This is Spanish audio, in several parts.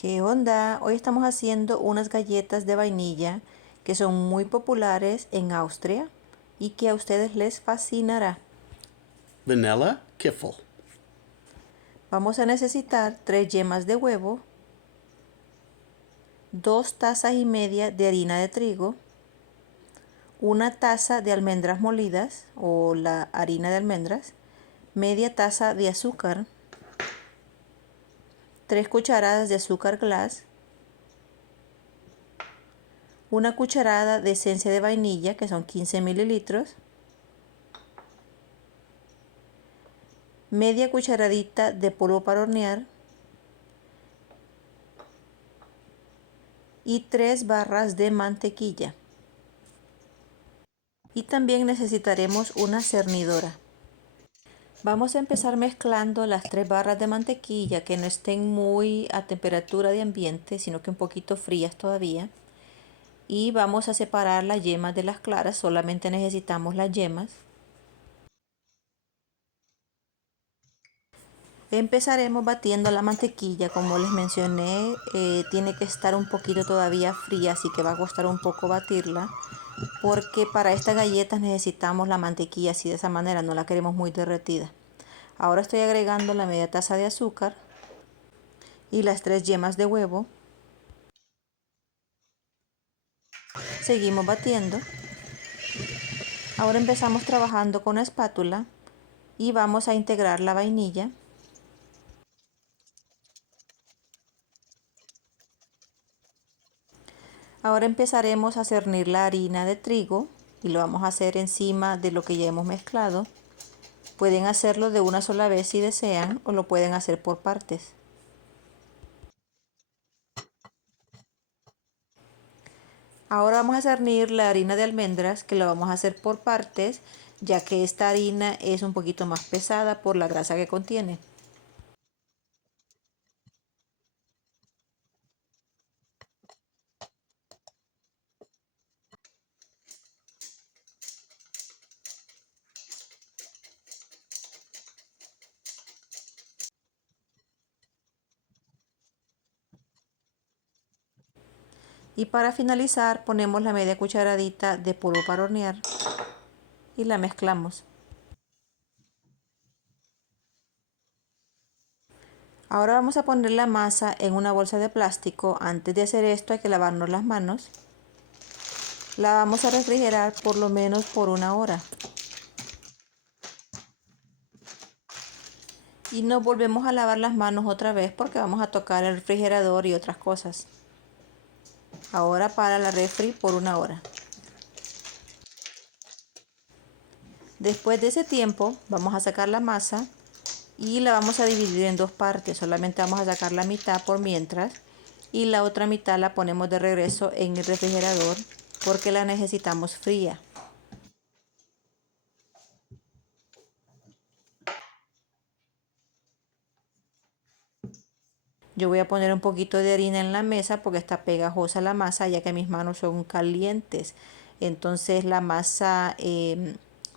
¿Qué onda? Hoy estamos haciendo unas galletas de vainilla que son muy populares en Austria y que a ustedes les fascinará. Vanilla Kiffle. Vamos a necesitar 3 yemas de huevo, 2 tazas y media de harina de trigo, una taza de almendras molidas o la harina de almendras, media taza de azúcar, 3 cucharadas de azúcar glass, una cucharada de esencia de vainilla que son 15 mililitros, media cucharadita de polvo para hornear y 3 barras de mantequilla. Y también necesitaremos una cernidora. Vamos a empezar mezclando las 3 barras de mantequilla que no estén muy a temperatura de ambiente, sino que un poquito frías todavía. Y vamos a separar las yemas de las claras, solamente necesitamos las yemas. Empezaremos batiendo la mantequilla, como les mencioné, tiene que estar un poquito todavía fría, así que va a costar un poco batirla, porque para estas galletas necesitamos la mantequilla así de esa manera, no la queremos muy derretida. Ahora estoy agregando la media taza de azúcar y las 3 yemas de huevo. Seguimos batiendo. Ahora empezamos trabajando con la espátula y vamos a integrar la vainilla. Ahora empezaremos a cernir la harina de trigo y lo vamos a hacer encima de lo que ya hemos mezclado. Pueden hacerlo de una sola vez si desean o lo pueden hacer por partes. Ahora vamos a cernir la harina de almendras, que lo vamos a hacer por partes, ya que esta harina es un poquito más pesada por la grasa que contiene. Y para finalizar ponemos la media cucharadita de polvo para hornear y la mezclamos. Ahora vamos a poner la masa en una bolsa de plástico. Antes de hacer esto hay que lavarnos las manos. La vamos a refrigerar por lo menos por 1 hora. Y nos volvemos a lavar las manos otra vez porque vamos a tocar el refrigerador y otras cosas. Ahora para la refri por 1 hora. Después de ese tiempo vamos a sacar la masa y la vamos a dividir en 2 partes. Solamente vamos a sacar la mitad por mientras y la otra mitad la ponemos de regreso en el refrigerador porque la necesitamos fría. Yo voy a poner un poquito de harina en la mesa porque está pegajosa la masa, ya que mis manos son calientes. Entonces la masa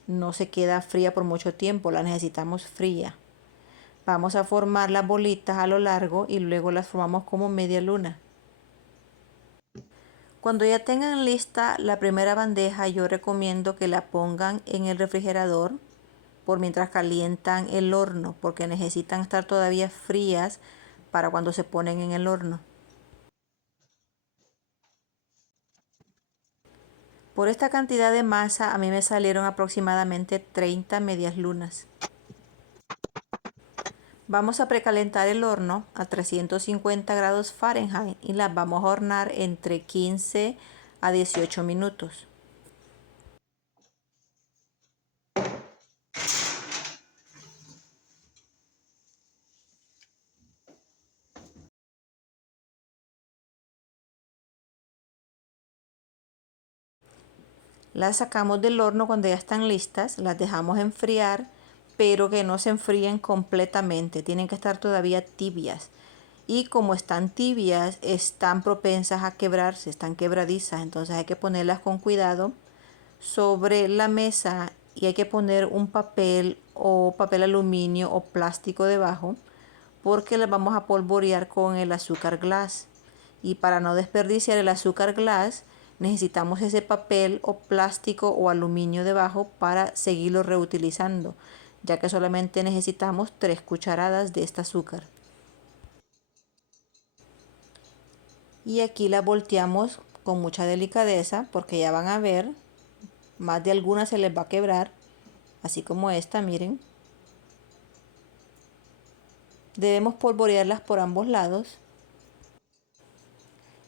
no se queda fría por mucho tiempo, la necesitamos fría. Vamos a formar las bolitas a lo largo y luego las formamos como media luna. Cuando ya tengan lista la primera bandeja, yo recomiendo que la pongan en el refrigerador por mientras calientan el horno, porque necesitan estar todavía frías para cuando se ponen en el horno. Por esta cantidad de masa a mí me salieron aproximadamente 30 medias lunas. Vamos a precalentar el horno a 350 grados Fahrenheit y las vamos a hornear entre 15 a 18 minutos. Las sacamos del horno cuando ya están listas, las dejamos enfriar, pero que no se enfríen completamente, tienen que estar todavía tibias. Y como están tibias, están propensas a quebrarse, están quebradizas, entonces hay que ponerlas con cuidado sobre la mesa y hay que poner un papel o papel aluminio o plástico debajo porque las vamos a polvorear con el azúcar glass. Y para no desperdiciar el azúcar glass, necesitamos ese papel o plástico o aluminio debajo para seguirlo reutilizando, ya que solamente necesitamos 3 cucharadas de este azúcar. Y aquí la volteamos con mucha delicadeza porque ya van a ver, más de alguna se les va a quebrar, así como esta, miren. Debemos polvorearlas por ambos lados.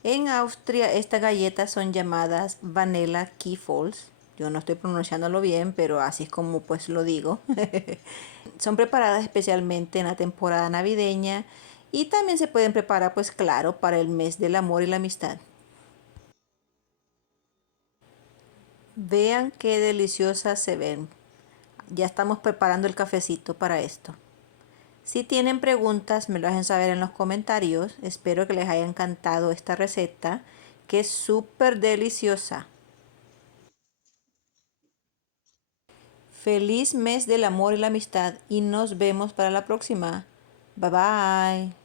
En Austria estas galletas son llamadas Vanilla Kiffels. Yo no estoy pronunciándolo bien, pero así es como pues lo digo. Son preparadas especialmente en la temporada navideña y también se pueden preparar pues claro para el mes del amor y la amistad. Vean qué deliciosas se ven. Ya estamos preparando el cafecito para esto. Si tienen preguntas, me lo hacen saber en los comentarios. Espero que les haya encantado esta receta, que es súper deliciosa. Feliz mes del amor y la amistad y nos vemos para la próxima. Bye bye.